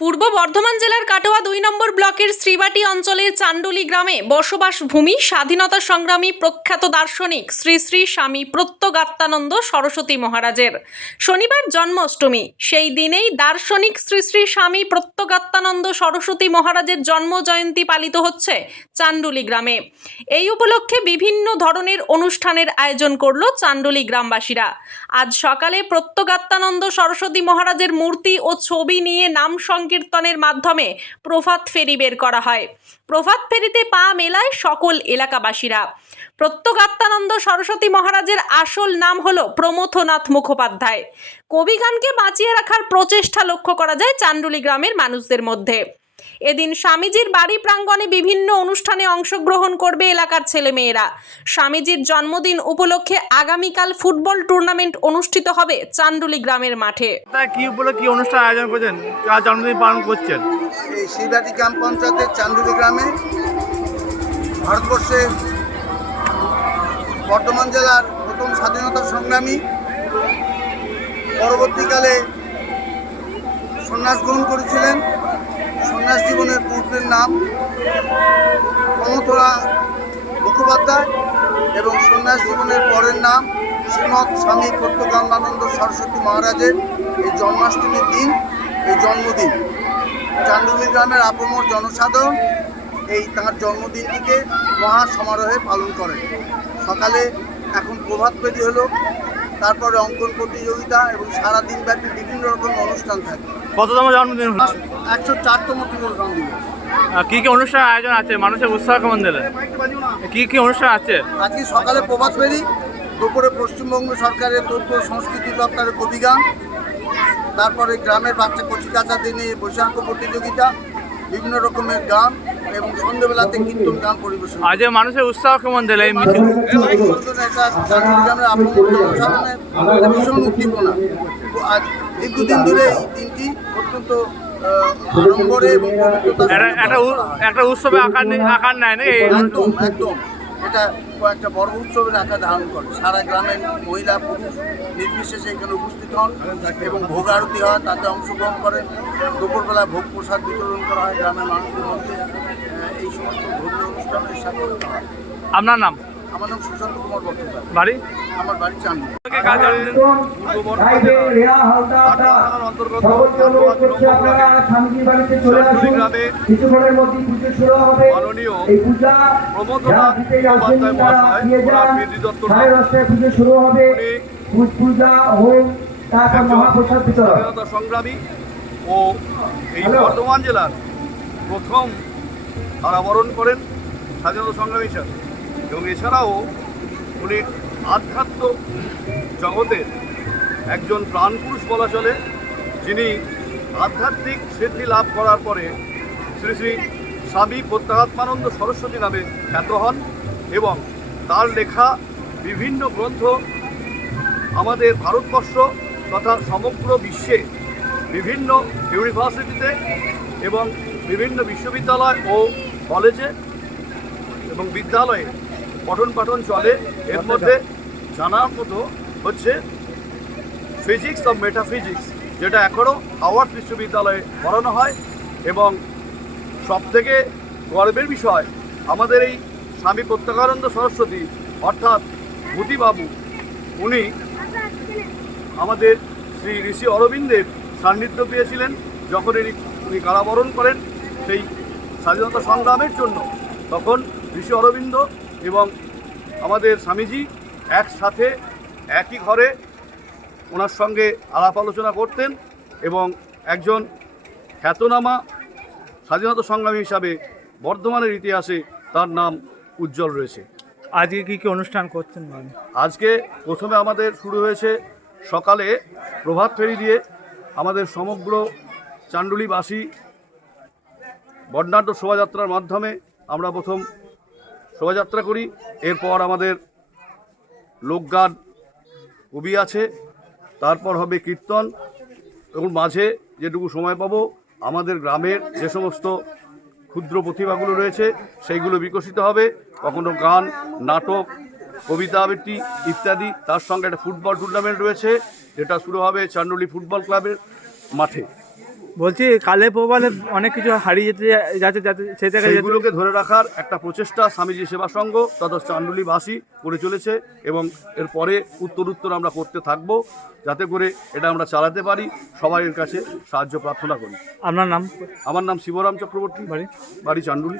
পূর্ব বর্ধমান জেলার কাটোয়া ২ নম্বর ব্লকের শ্রীবাটি অঞ্চলের চান্ডুলি গ্রামে বসবাস ভূমি স্বাধীনতা সংগ্রামী প্রখ্যাত দার্শনিক শ্রী শ্রী স্বামী প্রত্যগাত্মানন্দ সরস্বতী মহারাজের শনিবার জন্মাষ্টমী। সেই দিনেই দার্শনিক শ্রী শ্রী স্বামী প্রত্যগাত্মানন্দ সরস্বতী মহারাজের জন্ম জয়ন্তী পালিত হচ্ছে চান্ডুলি গ্রামে। এই উপলক্ষে বিভিন্ন ধরনের অনুষ্ঠানের আয়োজন করল চান্ডুলি গ্রামবাসীরা। আজ সকালে প্রত্যগাত্মানন্দ সরস্বতী মহারাজের মূর্তি ও ছবি নিয়ে নাম সংকীর্তনের মাধ্যমে প্রভাত ফেরি বের করা হয়। প্রভাত ফেরিতে পা মেলায় সকল এলাকাবাসীরা। প্রত্যগাত্মানন্দ সরস্বতী মহারাজের আসল নাম হলো প্রমথনাথ মুখোপাধ্যায়। কবিগানকে বাঁচিয়ে রাখার প্রচেষ্টা লক্ষ্য করা যায় চান্ডুলি গ্রামের মানুষদের মধ্যে। এদিন স্বামীজির বাড়ি প্রাঙ্গণে বিভিন্ন অনুষ্ঠানে অংশগ্রহণ করবে এলাকার ছেলেমেয়েরা। স্বামীজির জন্মদিন উপলক্ষে আগামীকাল ফুটবল টুর্নামেন্ট অনুষ্ঠিত হবে চান্ডুলি গ্রামের মাঠে। কি উপলক্ষে কি অনুষ্ঠান আয়োজন করছেন, কার জন্মদিন পালন করছেন? এই শ্রীবাটি গ্রাম পঞ্চায়েতের চান্ডুলি গ্রামে ভারতবর্ষের বর্ধমান জেলার প্রথম স্বাধীনতা সংগ্রামী, পরবর্তীকালে সন্ন্যাস গ্রহণ করেছিলেন। সন্ন্যাস জীবনের পূর্বের নাম প্রমথনাথ মুখোপাধ্যায় এবং সন্ন্যাস জীবনের পরের নাম শ্রীমৎ স্বামী প্রত্যগাত্মানন্দ সরস্বতী মহারাজের এই জন্মাষ্টমীর দিন, এই জন্মদিন চান্ডুলি গ্রামের আপামর জনসাধারণ এই তাঁর জন্মদিনটিকে মহা সমারোহে পালন করেন। সকালে এখন প্রভাত ফেরি হলো, তারপরে অঙ্কন প্রতিযোগিতা এবং সারাদিন ব্যাপী বিভিন্ন রকম অনুষ্ঠান থাকে। কততম জন্মদিন? 104তম জন্মদিন। কি কি অনুষ্ঠান আয়োজন আছে? মানুষের উৎসাহ কেমন দিলেন? কি কি অনুষ্ঠান আছে? আজকে সকালে প্রভাত ফেরি, দুপুরে পশ্চিমবঙ্গ সরকারের তথ্য সংস্কৃতি দপ্তরের কবিগান, তারপরে গ্রামের বাচ্চা কচিকাচাদের নিয়ে বৈশাখ প্রতিযোগিতা, বিভিন্ন রকমের গান এবং সন্ধ্যেবেলাতে কীর্তন গান পরিবেশন। আজ মানুষের উৎসাহ কেমন দিলে এই মিছিল? গ্রামের আপামর জনসাধারণের ভীষণ উদ্দীপনা। আজ দীর্ঘদিন ধরে এই দিনটি অত্যন্ত আড়ম্বরে এবং একটা উৎসবে আকার নেয় না? একদম একদম এটা একটা বড় উৎসবের আকার ধারণ করে। সারা গ্রামের মহিলা পুরুষ নির্বিশেষে এখানে উপস্থিত হন এবং ভোগ আরতি হয়, তাতে অংশগ্রহণ করেন। দুপুরবেলা ভোগ প্রসাদ বিতরণ করা হয় গ্রামের মানুষের মধ্যে। এই সমস্ত ধর্মীয় অনুষ্ঠানের সাথে হয়। আপনার নাম? আমার নাম সুশান্ত কুমার বর্তমান। বাড়ি? আমার বাড়ি চান্ডুলি। স্বাধীনতা সংগ্রামী ও এই বর্ধমান জেলার প্রথম কারাবরণ করেন স্বাধীনতা সংগ্রামী হিসাবে, এবং এছাড়াও উনি আধ্যাত্ম জগতের একজন প্রাণপুরুষ বলা চলে, যিনি আধ্যাত্মিক সিদ্ধি লাভ করার পরে শ্রী শ্রী স্বামী প্রত্যগাত্মানন্দ সরস্বতী নামে খ্যাত হন এবং তার লেখা বিভিন্ন গ্রন্থ আমাদের ভারতবর্ষ তথা সমগ্র বিশ্বে বিভিন্ন ইউনিভার্সিটিতে এবং বিভিন্ন বিশ্ববিদ্যালয় ও কলেজে এবং বিদ্যালয়ে পঠন পাঠন চলে। এর মধ্যে জানার মতো হচ্ছে ফিজিক্স অফ মেটাফিজিক্স, যেটা এখনও হাওয়ার্ড বিশ্ববিদ্যালয়ে পড়ানো হয়। এবং সবথেকে গর্বের বিষয়, আমাদের এই স্বামী প্রত্যগানন্দ সরস্বতী অর্থাৎ ভূতিবাবু, উনি আমাদের শ্রী ঋষি অরবিন্দের সান্নিধ্য পেয়েছিলেন যখন উনি কারাবরণ করেন সেই স্বাধীনতা সংগ্রামের জন্য। তখন ঋষি অরবিন্দ এবং আমাদের স্বামীজি একসাথে একই ঘরে ওনার সঙ্গে আলাপ আলোচনা করতেন এবং একজন খ্যাতনামা স্বাধীনতা সংগ্রামী হিসাবে বর্ধমানের ইতিহাসে তার নাম উজ্জ্বল রয়েছে। আজকে কি কি অনুষ্ঠান করছেন? আজকে প্রথমে আমাদের শুরু হয়েছে সকালে প্রভাত ফেরি দিয়ে। আমাদের সমগ্র চান্ডুলিবাসী বর্ণাঢ্য শোভাযাত্রার মাধ্যমে আমরা প্রথম শোভাযাত্রা করি। এরপর আমাদের লোকগান, কবি আছে, তারপর হবে কীর্তন, এবং মাঝে যেটুকু সময় পাবো আমাদের গ্রামের যে সমস্ত ক্ষুদ্র প্রতিভাগুলো রয়েছে সেইগুলো বিকশিত হবে। কখনো গান, নাটক, কবিতা আবৃত্তি ইত্যাদি। তার সঙ্গে একটা ফুটবল টুর্নামেন্ট রয়েছে, যেটা শুরু হবে চান্ডুলি ফুটবল ক্লাবের মাঠে। বলছি কালে প্রবালে অনেক কিছু হারিয়ে যাচ্ছে যাতে সেই জায়গায় সেইগুলোকে ধরে রাখার একটা প্রচেষ্টা স্বামীজি সেবা সংঘ তথা চান্ডুলিবাসী করে চলেছে এবং এরপরে উত্তর আমরা করতে থাকব যাতে করে এটা আমরা চালাতে পারি। সবাই এর কাছে সাহায্য প্রার্থনা করি। আপনার নাম? আমার নাম শিবরাম চক্রবর্তী, বাড়ি চান্ডুলি।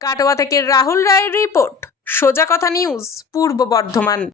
কাটোয়া থেকে রাহুল রায়ের রিপোর্ট, সোজা কথা নিউজ, পূর্ব বর্ধমান।